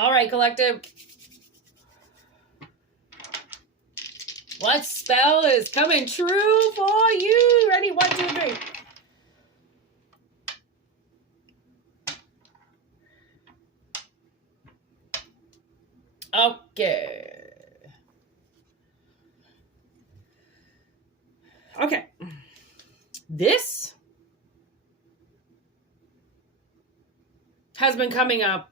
All right, collective. What spell is coming true for you? Ready? 1, 2, 3. Okay. Okay. This has been coming up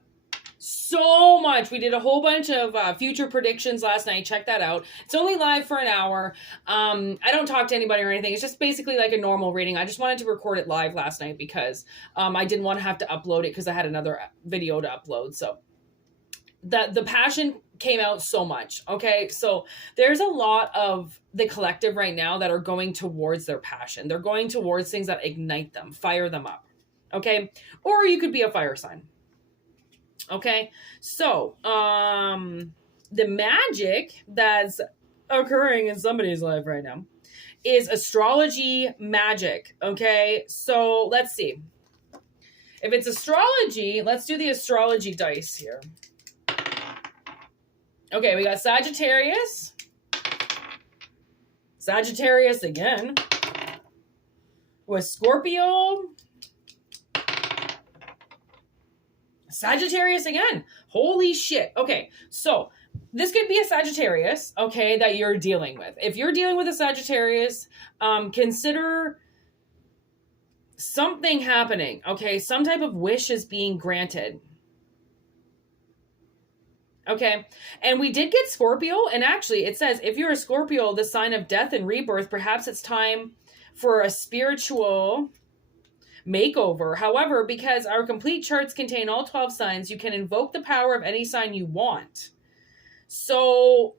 so much. We did a whole bunch of future predictions last night. Check that out. It's only live for an hour. I don't talk to anybody or anything. It's just basically like a normal reading. I just wanted to record it live last night because I didn't want to have to upload it because I had another video to upload. So the passion came out so much. Okay. So there's a lot of the collective right now that are going towards their passion. They're going towards things that ignite them, fire them up. Okay. Or you could be a fire sign. Okay. So, the magic that's occurring in somebody's life right now is astrology magic. Okay. So let's see. If it's astrology, let's do the astrology dice here. Okay, we got Sagittarius. Sagittarius again. With Scorpio. Sagittarius again. Holy shit. Okay, so this could be a Sagittarius, okay, that you're dealing with. If you're dealing with a Sagittarius, consider something happening, okay? Some type of wish is being granted. Okay, and we did get Scorpio, and actually it says, if you're a Scorpio, the sign of death and rebirth, perhaps it's time for a spiritual makeover. However, because our complete charts contain all 12 signs, you can invoke the power of any sign you want. So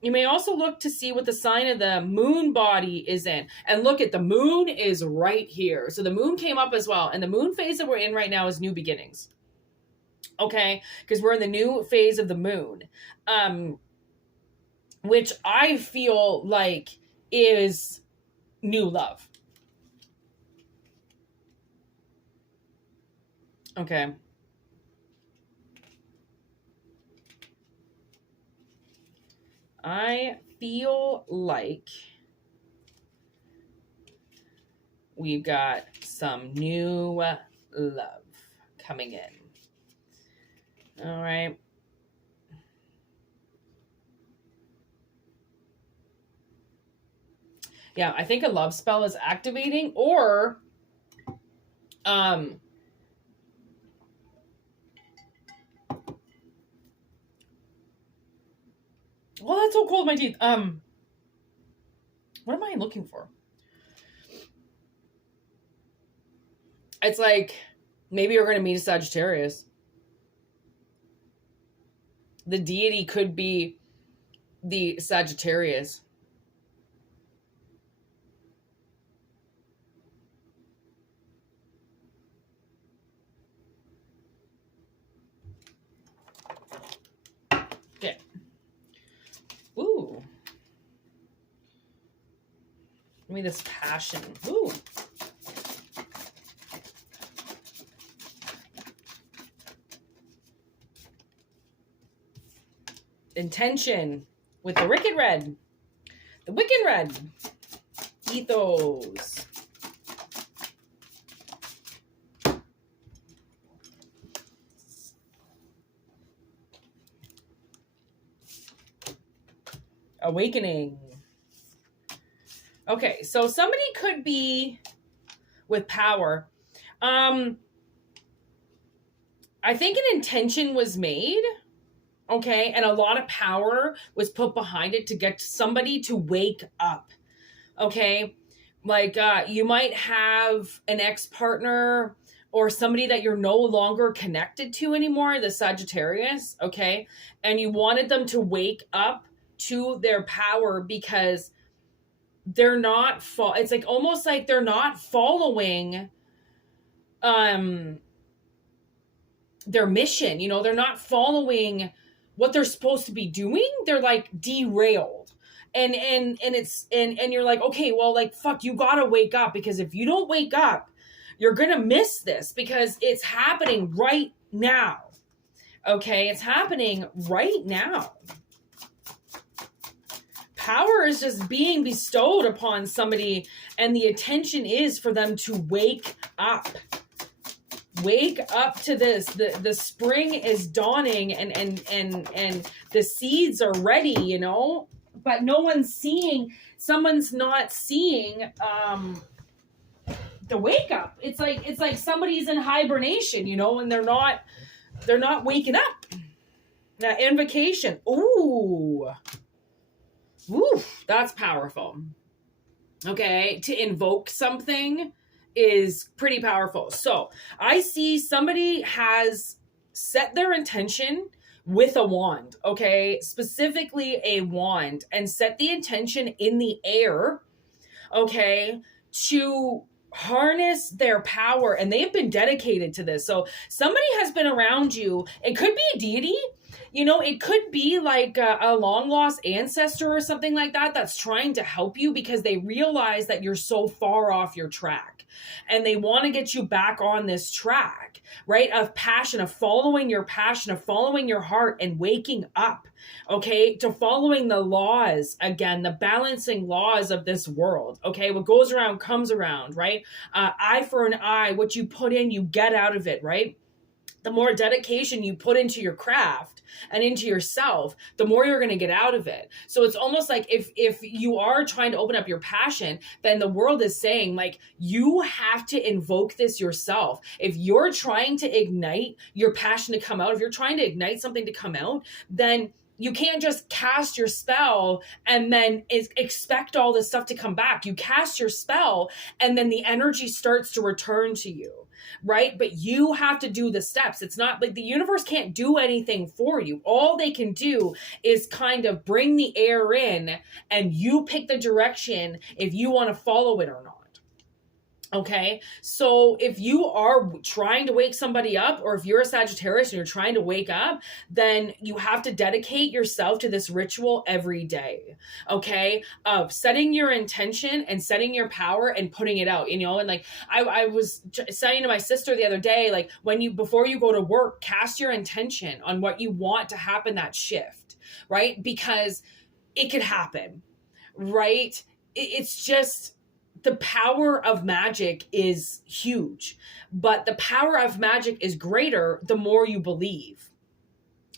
you may also look to see what the sign of the moon body is in. And look at the moon is right here. So the moon came up as well. And the moon phase that we're in right now is new beginnings. Okay, because we're in the new phase of the moon, which I feel like is new love. Okay. I feel like we've got some new love coming in. All right. Yeah, I think a love spell is activating, or well, that's so cold, my teeth. What am I looking for? It's like maybe you're going to meet a Sagittarius. The deity could be the Sagittarius. Okay. Ooh. Give me this passion. Ooh. Intention with the wicked red. The wicked red. Ethos. Awakening. Okay, so somebody could be with power. I think an intention was made. Okay, and a lot of power was put behind it to get somebody to wake up. Okay, like you might have an ex-partner or somebody that you're no longer connected to anymore, the Sagittarius, okay? And you wanted them to wake up to their power because they're not, it's like almost like they're not following their mission, you know, they're not following what they're supposed to be doing. They're like derailed. And you're like, okay, well, like, fuck, you gotta wake up, because if you don't wake up, you're gonna miss this because it's happening right now. Okay, it's happening right now. Power is just being bestowed upon somebody, and the attention is for them to wake up. Wake up to this. The spring is dawning, and the seeds are ready, you know, but no one's seeing, someone's not seeing the wake up. It's like somebody's in hibernation, you know, and they're not waking up. That invocation. Ooh, that's powerful. Okay, to invoke something is pretty powerful. So I see somebody has set their intention with a wand, okay, specifically a wand, and set the intention in the air, okay, to harness their power, and they have been dedicated to this. So somebody has been around you. It could be a deity, you know, it could be like a long lost ancestor or something like that that's trying to help you because they realize that you're so far off your track, and they want to get you back on this track, right, of passion, of following your passion, of following your heart and waking up, okay, to following the laws, again, the balancing laws of this world, okay? What goes around comes around, right? Eye for an eye, what you put in, you get out of it, right? The more dedication you put into your craft and into yourself, the more you're going to get out of it. So it's almost like if you are trying to open up your passion, then the world is saying, like, you have to invoke this yourself. If you're trying to ignite your passion to come out, if you're trying to ignite something to come out, then you can't just cast your spell and then expect all this stuff to come back. You cast your spell and then the energy starts to return to you, right? But you have to do the steps. It's not like the universe can't do anything for you. All they can do is kind of bring the air in, and you pick the direction if you want to follow it or not. Okay, so if you are trying to wake somebody up, or if you're a Sagittarius and you're trying to wake up, then you have to dedicate yourself to this ritual every day, okay, of setting your intention and setting your power and putting it out, you know. And like I was saying to my sister the other day, like, before you go to work, cast your intention on what you want to happen, that shift, right? Because it could happen, right? It's just, the power of magic is huge, but the power of magic is greater the more you believe.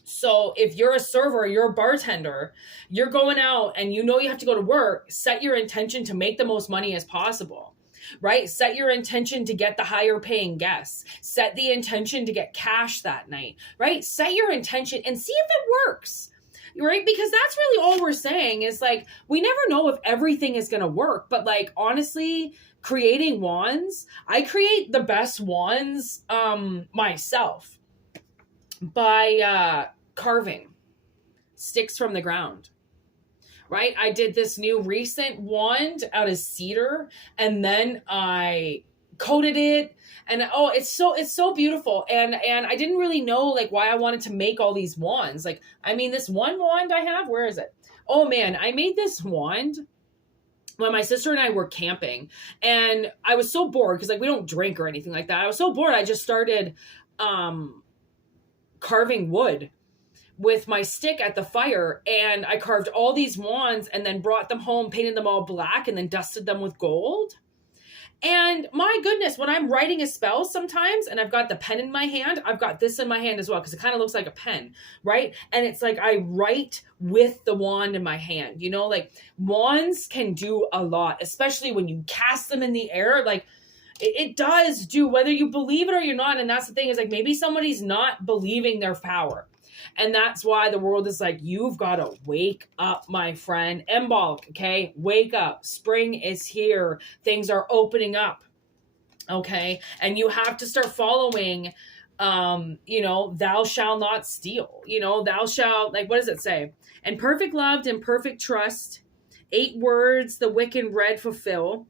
So if you're a server, you're a bartender, you're going out and you know you have to go to work, set your intention to make the most money as possible, right? Set your intention to get the higher paying guests. Set the intention to get cash that night, right? Set your intention and see if it works. Right? Because that's really all we're saying is, like, we never know if everything is going to work. But like, honestly, creating wands, I create the best wands myself by carving sticks from the ground. Right? I did this new recent wand out of cedar, and then I coated it, and it's so beautiful. And I didn't really know like why I wanted to make all these wands. Like, I mean, this one wand I have, where is it? Oh man, I made this wand when my sister and I were camping, and I was so bored because like we don't drink or anything like that. I was so bored, I just started carving wood with my stick at the fire, and I carved all these wands and then brought them home, painted them all black, and then dusted them with gold. And my goodness, when I'm writing a spell sometimes and I've got the pen in my hand, I've got this in my hand as well, because it kind of looks like a pen, right? And it's like I write with the wand in my hand, you know, like wands can do a lot, especially when you cast them in the air. Like it does do, whether you believe it or you're not. And that's the thing, is like maybe somebody's not believing their power. And that's why the world is like, you've got to wake up, my friend. Embolic, okay? Wake up. Spring is here. Things are opening up, okay? And you have to start following, you know, thou shalt not steal. You know, thou shalt, like, what does it say? And perfect love and perfect trust, 8 words the wicked read fulfill.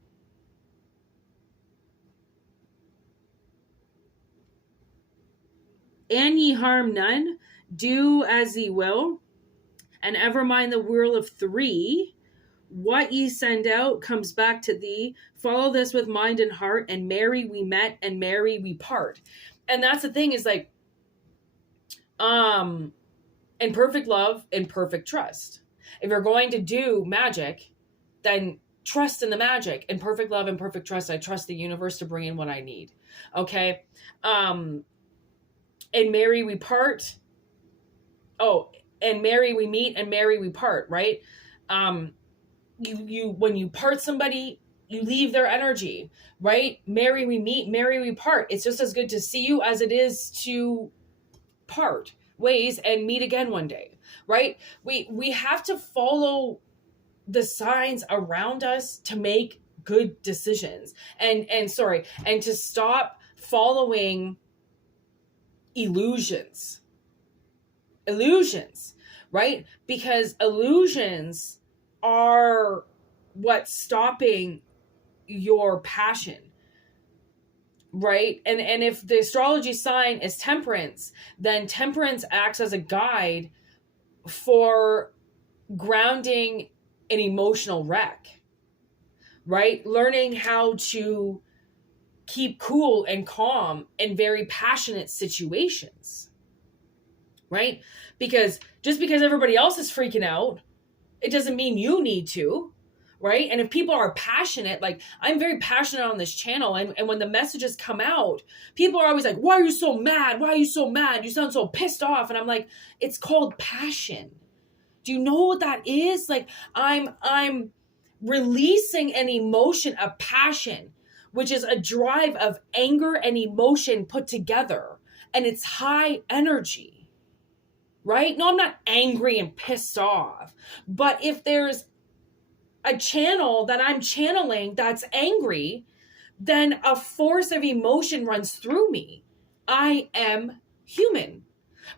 And ye harm none, do as ye will, and ever mind the rule of 3. What ye send out comes back to thee. Follow this with mind and heart, and merry we met, and merry we part. And that's the thing, is like, In perfect love and perfect trust. If you're going to do magic, then trust in the magic. In perfect love and perfect trust, I trust the universe to bring in what I need. Okay. In merry we part. Oh, and merry we meet, and merry we part, right? You when you part somebody, you leave their energy, right? Merry we meet, merry we part. It's just as good to see you as it is to part ways and meet again one day, right? We have to follow the signs around us to make good decisions, and to stop following illusions, right? Because illusions are what's stopping your passion, right? And if the astrology sign is Temperance, then Temperance acts as a guide for grounding an emotional wreck, right? Learning how to keep cool and calm in very passionate situations, right? Because just because everybody else is freaking out, it doesn't mean you need to, right? And if people are passionate, like I'm very passionate on this channel, and when the messages come out, people are always like, why are you so mad? Why are you so mad? You sound so pissed off. And I'm like, it's called passion. Do you know what that is? Like I'm releasing an emotion of passion, which is a drive of anger and emotion put together. And it's high energy, right? No, I'm not angry and pissed off. But if there's a channel that I'm channeling that's angry, then a force of emotion runs through me. I am human.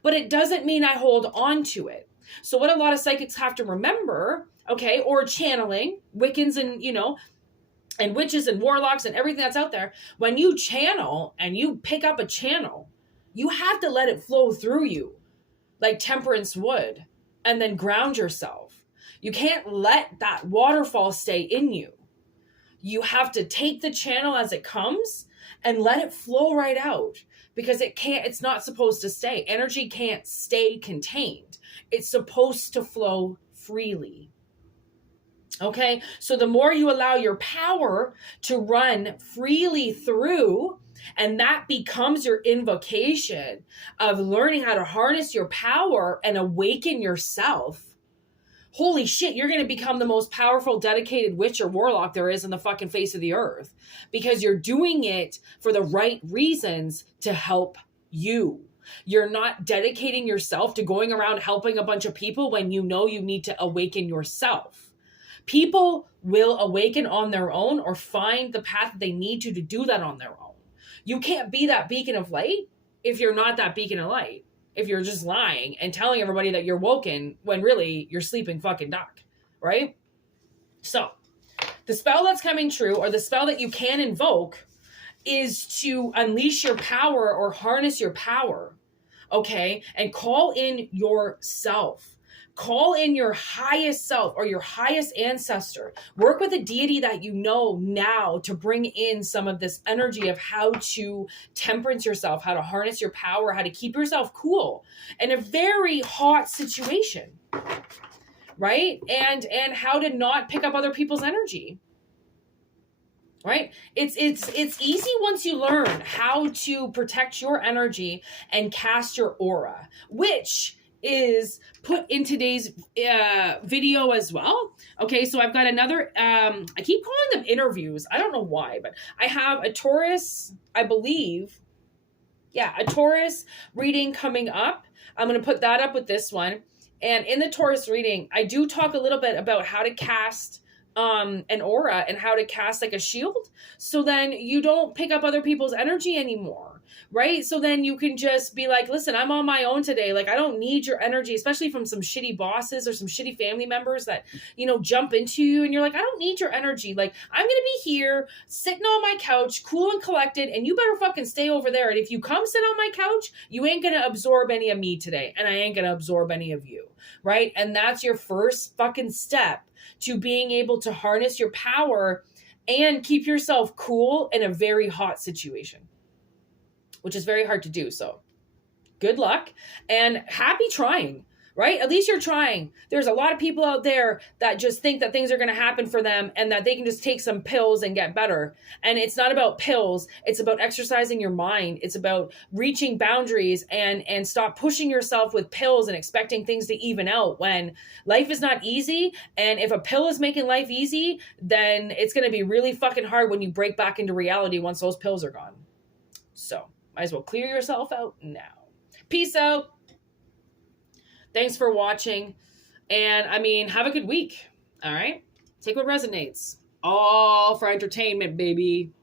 But it doesn't mean I hold on to it. So what a lot of psychics have to remember, okay, or channeling, Wiccans and, and witches and warlocks and everything that's out there, when you channel and you pick up a channel, you have to let it flow through you like Temperance would, and then ground yourself. You can't let that waterfall stay in you. You have to take the channel as it comes and let it flow right out, because it's not supposed to stay. Energy can't stay contained. It's supposed to flow freely. Okay, so the more you allow your power to run freely through, and that becomes your invocation of learning how to harness your power and awaken yourself, holy shit, you're going to become the most powerful, dedicated witch or warlock there is on the fucking face of the earth, because you're doing it for the right reasons to help you. You're not dedicating yourself to going around helping a bunch of people when you know you need to awaken yourself. People will awaken on their own or find the path they need to do that on their own. You can't be that beacon of light if you're not that beacon of light. If you're just lying and telling everybody that you're woken when really you're sleeping fucking duck, right? So the spell that's coming true, or the spell that you can invoke, is to unleash your power or harness your power, okay? And call in yourself. Call in your highest self or your highest ancestor. Work with a deity that you know now to bring in some of this energy of how to temperance yourself, how to harness your power, how to keep yourself cool in a very hot situation, right? And how to not pick up other people's energy, right? It's easy once you learn how to protect your energy and cast your aura, which is put in today's video as well. Okay, so I've got another, I keep calling them interviews. I don't know why, but I have a Taurus, I believe. Yeah, a Taurus reading coming up. I'm going to put that up with this one. And in the Taurus reading, I do talk a little bit about how to cast an aura and how to cast like a shield. So then you don't pick up other people's energy anymore, right? So then you can just be like, listen, I'm on my own today. Like, I don't need your energy, especially from some shitty bosses or some shitty family members that, jump into you. And you're like, I don't need your energy. Like, I'm going to be here sitting on my couch, cool and collected. And you better fucking stay over there. And if you come sit on my couch, you ain't going to absorb any of me today. And I ain't going to absorb any of you. Right. And that's your first fucking step to being able to harness your power and keep yourself cool in a very hot situation, which is very hard to do. So good luck and happy trying. Right? At least you're trying. There's a lot of people out there that just think that things are going to happen for them and that they can just take some pills and get better. And it's not about pills. It's about exercising your mind. It's about reaching boundaries and stop pushing yourself with pills and expecting things to even out when life is not easy. And if a pill is making life easy, then it's going to be really fucking hard when you break back into reality once those pills are gone. So might as well clear yourself out now. Peace out. Thanks for watching. And I mean, have a good week. All right. Take what resonates. All for entertainment, baby.